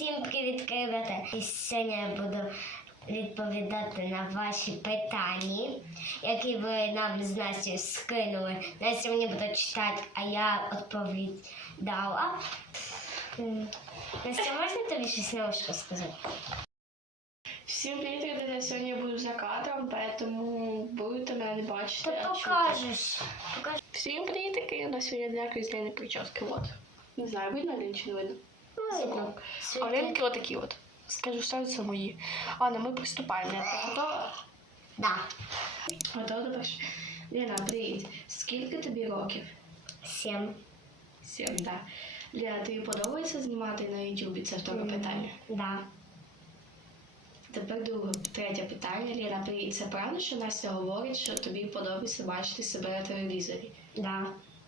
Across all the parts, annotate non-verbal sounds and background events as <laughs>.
Всім привіт, ребята! І сьогодні я буду відповідати на ваші питання, які ви нам з Настю скинули. Настя мені буде читати, а я відповідала. Настя, можна тобі щось на ушко сказати? Всім привіт, ребята! Сьогодні буду за кадром, поэтому будете мене не бачити. Ти а чути. покажеш. Покажеш. Всім привіт, у нас сьогодні для різдвяної прически. Вот. Не знаю, видно ли чи не видно. А ринки отакі от. Скажу сразу, це мої. Ладно, ми приступаємо. Я готова? Да. Готова до першого? Лена, привіт. Скільки тобі років? Сім. Сім, так. Да. Лена, тобі подобається знімати на YouTube? Це вторе питання. Да. Тепер друге, третє питання. Ліна, привіт. Це правда, що Настя говорить, що тобі подобається бачити себе на телевізорі? Да.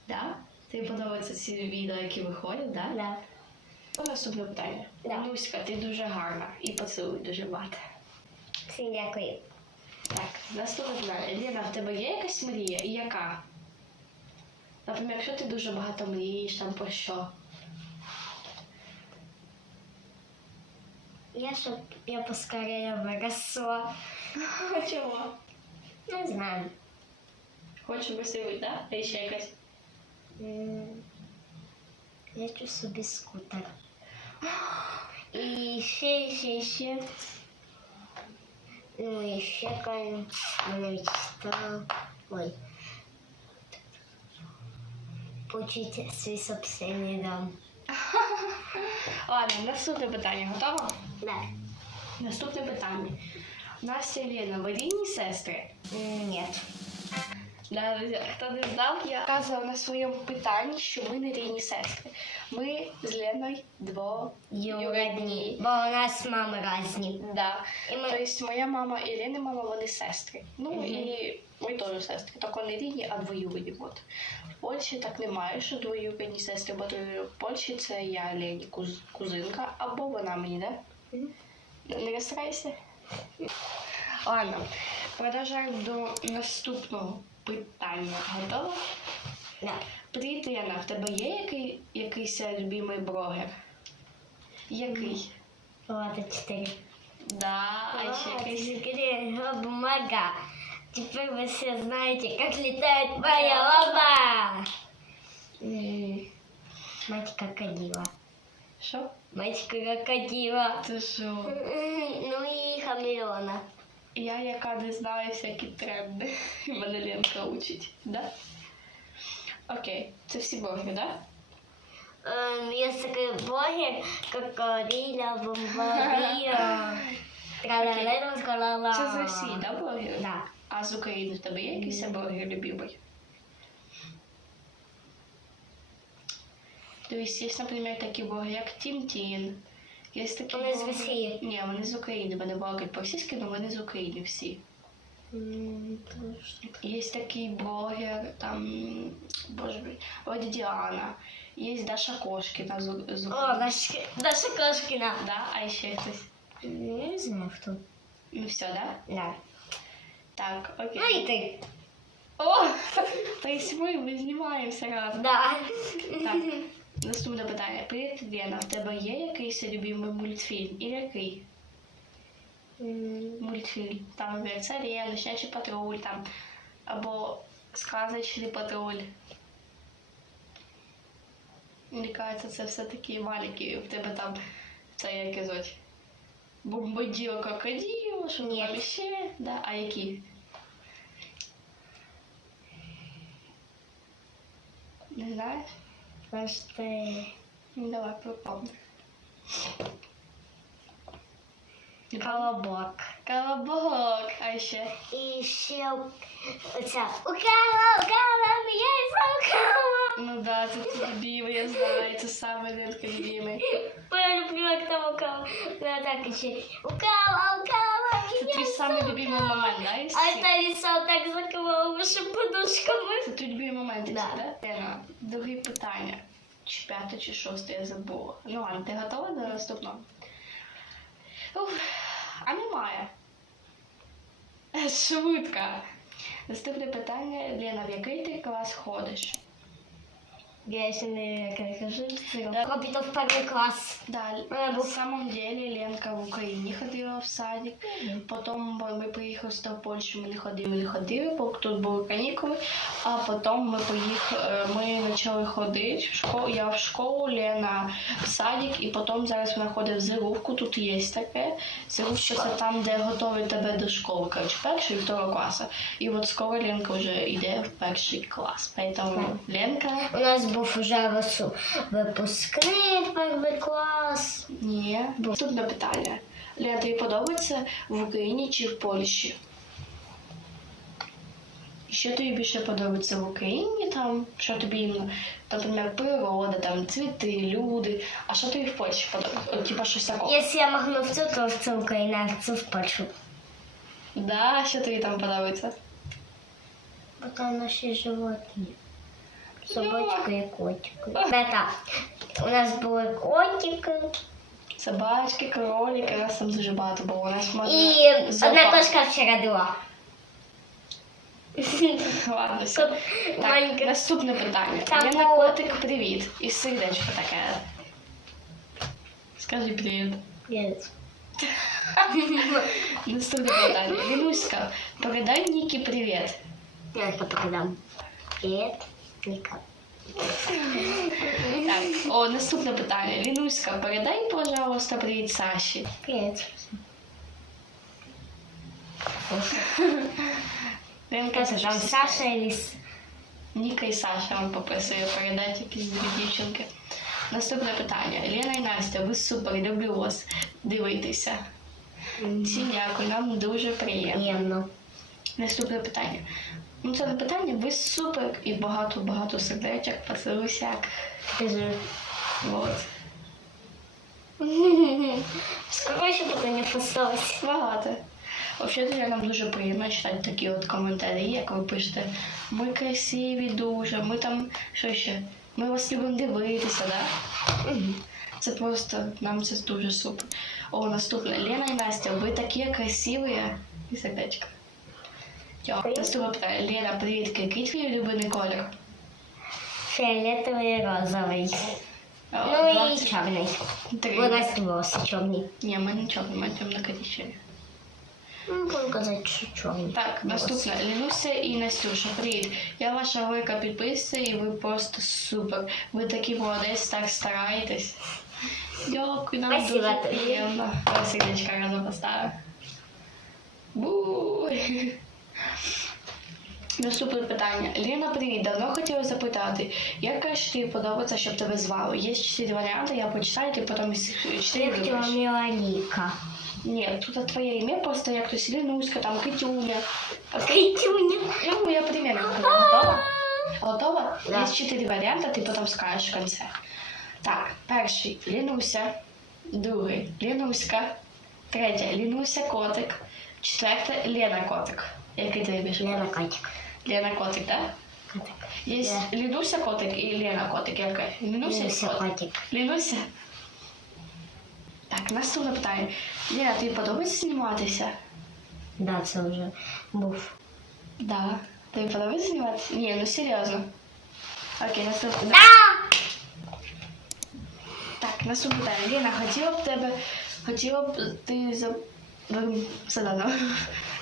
Да? Тобі подобаються ці відео, які виходять, да? Да. Наступне питання. Да. Нуська, ти дуже гарна і поцілуй дуже багато. Всім дякую. Так, наступне питання. Ліна, в тебе є якась мрія? І яка? Наприклад, якщо ти дуже багато мрієш, там про що? Я щоб я поскорее виросла. <laughs> Чого? Не знаю. Хочеш веселити, да? А ще якась? М, Я хочу собі скутер. <gasps> І ще, ще, ще. Ну і ще кажу, мене мечта. Ой. Получить свій собственний дом. <laughs> Ладно, наступне питання. Готова? Да. Наступне питання. Настя і Лена, ви рідні сестри? Ні. Да, друзі, хто не знав, я казав на своєму питанні, що ми не рідні сестри. Ми з Леною двоюрідні. Бо у нас мами різні. Да. І ми- Тобто моя мама і Лена мама, вони сестри. Ну і ми теж сестри. Так не рідні, а двоюрідні. От. В Польщі так немає, що двоюрідні сестри, бо в Польщі це я Лені куз- кузинка, або вона мені, да? Мгм. Не розстрайся. Ладно, продовжуємо до наступного питання. Готова? Да. Привіт, Лена, в тебе є який, якийсь любимий блогер? Який? Влада 4. Да, а ще якийсь. бумага. Теперь вы все знаете, как летает моя лаба. М, Мать крокодила. Що? Мать крокодила. Що? М, Ну и хамелеона. Я, яка не знаю всякі тренди. <laughs> Мене Ленка учить, да? Окей, це всі блогери, да? Эм, Есть такой блогер, крокодила, бомбария. <laughs> Тра-ла-ла, тра-ла-ла. Це з Росії, да, блогери? Да. А з України в тебе є якийсь блогер любимий? Тобто є, наприклад, такі блогери, як Тім-Тін. Є такі Вони з Росії. Ні, вони з України, вони блогерять по-російськи, але вони з України всі. М, точно. Є такий блогер, там, боже мій, вроде Діана. Є Даша Кошкіна з, з О, України. Даша, Даша Кошкина. Да? А ще хтось. Не знаю, кто. Ну все, да? Да. Так, окей. Ну и ты. О! То есть ми, ми знімаємося разом. Да. Так, наступне питання. Привіт, Лена, в тебе є якийсь любимий мультфільм? І який М, мультфільм? Там, наприклад, Щачий патруль, там, або Сказочний патруль. Мені кажеться, це все такі маленькі. В тебе там це як казати. Бомбадіо крокодил, що там ще, да? А які? Не знаєш? Ну, давай пропомни. колобок. Колобок, а ще. І ще оця укала, укала, я заукала. Ну да, це любимий, я знаю, це саме любимий. Як там укала. Ну, так ще укала, укала, Це твій самий любимий момент, да, із А та ліса так закривала вишим подушками. Це твій любимий момент, Да. да? Лена, друге питання. Чи п'яте, чи шосте, я забула. Ну ладно, ти готова до наступного? Ух, а немає. Шутка. Наступне питання, Лена, в який ти клас ходиш? Я ще не як я кажу. Я піду в перший клас. Да, на самом деле Ленка в Україні ходила в садик. Потім ми приїхали до Польщі, ми не ходили, не ходили, бо тут були канікули. А потім ми поїхали, ми почали ходити в школу. Я в школу, Лена в садик, і потім зараз вона ходить в Зирувку, тут є таке. Зирувка це там, де готують тебе до школи, коротше, першого і второго класу. І от скоро Ленка вже йде в перший клас. Поэтому Ленка У нас був уже випускний перший клас. Ні. Наступне питання. Лена, тобі подобається в Україні чи в Польщі? Що тобі більше подобається в Україні? Там, що тобі, наприклад, природа, там, цвіти, люди. А що тобі в Польщі подобається? От, Типа щось такого. Якщо я махну в цю, то в цю Україна, а в цю в Польщу. Да, що тобі там подобається? Бо там наші животні. Собачка і котики. Ребята, у нас були котики. Собачки, кролики, нас там дуже багато було. У нас може І одна кошка ще родила. Ладно, все. Так, маленька. наступне питання. Там Лена було- котик, привіт. І сердечко таке. Скажи привіт. Наступне питання. Лінуська, передай Нікі привіт. Я это передам. Привіт, Ніка. Так, о, наступне питання. Лінуська, передай, пожалуйста, привіт Саші. Привіт. Там Саша или С- Ніка і Саша вам пописує передати якісь дві дівчинки. Наступне питання. Лена і Настя, ви супер, люблю вас дивитися. Всім дякую, нам дуже. Приємно. Наступне питання. Ну, це не питання, ви супер і багато-багато сердечок. Скажи. Вот. <laughs> Скоро ще буде не. Багато. Взагалі, нам дуже приємно читати такі от коментарі, як ви пишете. Ми красиві дуже, ми там що ще? Ми вас любимо дивитися, да? Це просто нам це дуже супер. О, наступне. Лена і Настя, ви такі красиві. І сердечко. Дякую. Наступне питання. Привіт, який твій улюблений колір? Фіолетовий розовий. О, Ну і чорний. Три. У нас волоси чорні. Ні, ми нічого, ми темно-коричневі. Ну, казати, що чорні. Так, наступне. Лінуся і Настюша, привіт. Я ваша велика підписця і ви просто супер. Ви такі молодець, так стараєтесь. Дякую, нам Спасибо дуже тобі. приємно. Я сердечко разом поставив. Бу. Наступне питання. Ліна, привіт. Давно хотіла запитати, як краще тобі подобається, щоб тебе звали? Є чотири варіанти, я почитаю, ти потім чотири вибереш. Міланіка. Ні, тут твоє ім'я просто як хтось Лінуська, там Китюня. Китюня. Ну, я примерно. Готова? Готова? Да. Є чотири варіанти, ти потім скажеш в кінці. Так, перший Лінуся, другий Лінуська, третє Лінуся котик, четверте Лена котик. Який ти більше? Лена котик. Лена котик, так? Котик. Є Да. Лінуся котик і Лена котик. Яка? Лінуся, Лінуся котик. котик. Лінуся? Так, наступне питання. Лена, тобі подобається зніматися? Да, це вже був. Да. Тобі подобається зніматися? Ні, ну серйозно. Окей, наступне. Да! Так, наступне питання. Лена, хотіла б тебе, хотіла б ти за... Задано.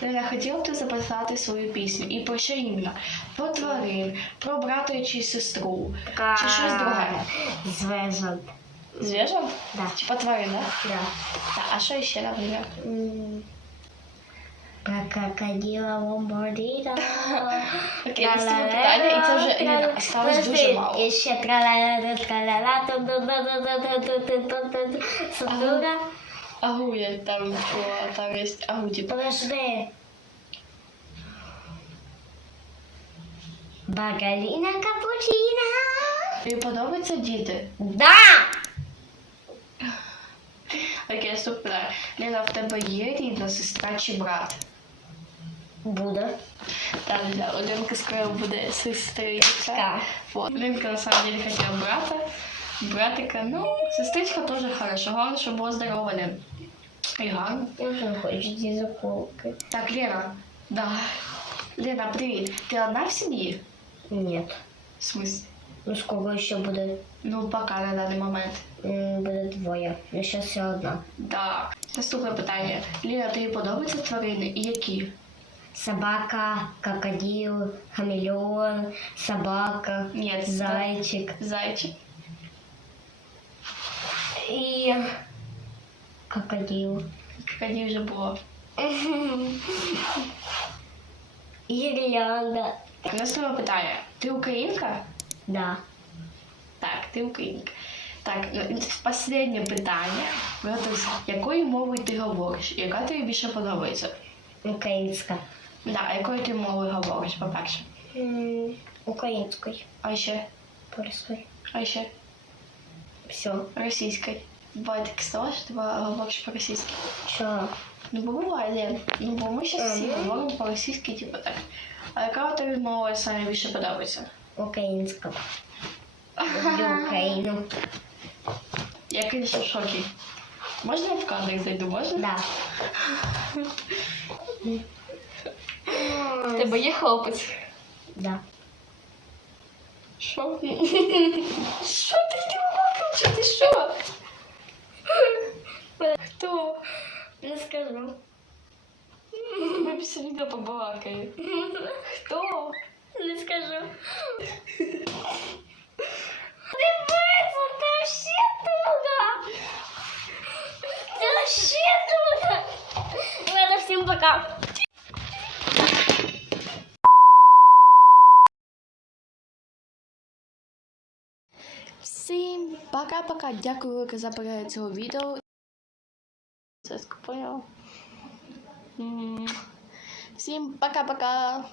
Лена, хотіла б ти записати свою пісню. І про що іменно? Про тварин, про брата чи сестру. Чи щось друге? Зв'язок. Зв'яжок? Да. Про тварин, да? Да. Так, а що ще, наприклад? Про крокодила Ломбардіда. Окей, <laughs> наступне питання, і це вже осталось дуже мало. І ще. Сатура. Агу я там чула, там є агу, типу. Подожди. Багаліна капучина. Тобі подобаються діти? Да! Окей, наступне. Лена, в тебе є рідна сестра чи брат? Буде. Так, да, у Ленки скоро буде сестричка. Вот. На самом деле хотела брата. Братика, ну, сестричка тоже хорошо. Главное, чтобы была здорова, Лен. И гарно. Я вже хочу ці заколки. Так, Лена. Да. Лена, привет. Ты одна в семье? Нет. В смысле? Ну, сколько ще буде? Ну, поки на даний момент. М, Буде двоє. Ну, ще все одна. Так. Наступне питання. Ліна, тобі подобаються тварини і які? Собака, крокодил, хамелеон, собака, Ні, це- зайчик Зайчик. і крокодил. Крокодил вже було. <laughs> Гірлянда. Так, наступне питання. Ти українка? Да. Так, ти українка. Так, ну, останнє питання. Якою мовою ти говориш? Яка тобі більше подобається? Українська. Да, а якою ти мовою говориш, по-перше? Українською. А ще? Польською. А ще? Все. Російською. Буває таке слово, що ти говориш по-російськи. Що? Ну, буває, Лен. Ну, бо ми зараз всі говоримо по-російськи, типу так. А яка тобі мова саме більше подобається? Українська. <laughs> Люблю Україну. Я, звісно, в шокі. Можна я в кадр зайду, можна? Да. <laughs> В тебе є хлопець. Да. Що? Що ти не Чи ти що? Хто? Не скажу. Ми після відео побалакаємо. Хто? Не скажу. Дивися, ти вообще туго. Ти вообще туго. Ладно, всім пока. Всім пока-пока. Дякую велике за перегляд цього відео. Це скупаю. Всім пока-пока.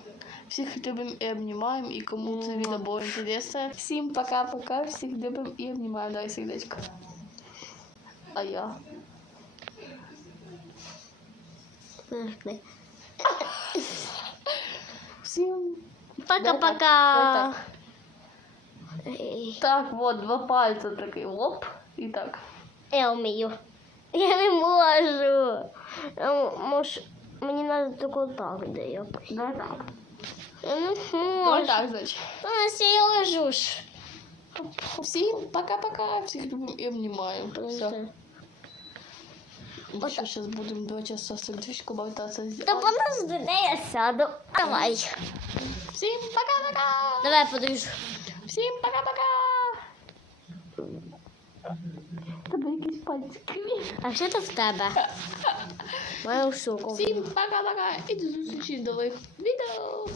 Всіх любим і обнімаємо. І кому це відео було інтересно. Всім пока-пока. Всіх любим і обнімаємо. Дай сердечко. А я. Всім Пока-пока. Так, вот, два пальця такий. Оп. І так. Я вмію. <laughs> Я не можу. Е, Мож, мені треба тільки так, де я. Давай так. Я не Давай можу. так, значить. А, я лежу ж. Всім пока-пока. Всіх любим і обнімаємо. Все. Все. Ну що, зараз будемо два часа сердечко болтатися. Та подожди, де я сяду. Давай. Всім пока-пока. Давай подожди. Всім пока-пока. Тебе якісь пальчики. А що це в тебе? <laughs> Маю шоку. Всім пока-пока. І до зустрічі в нових відео.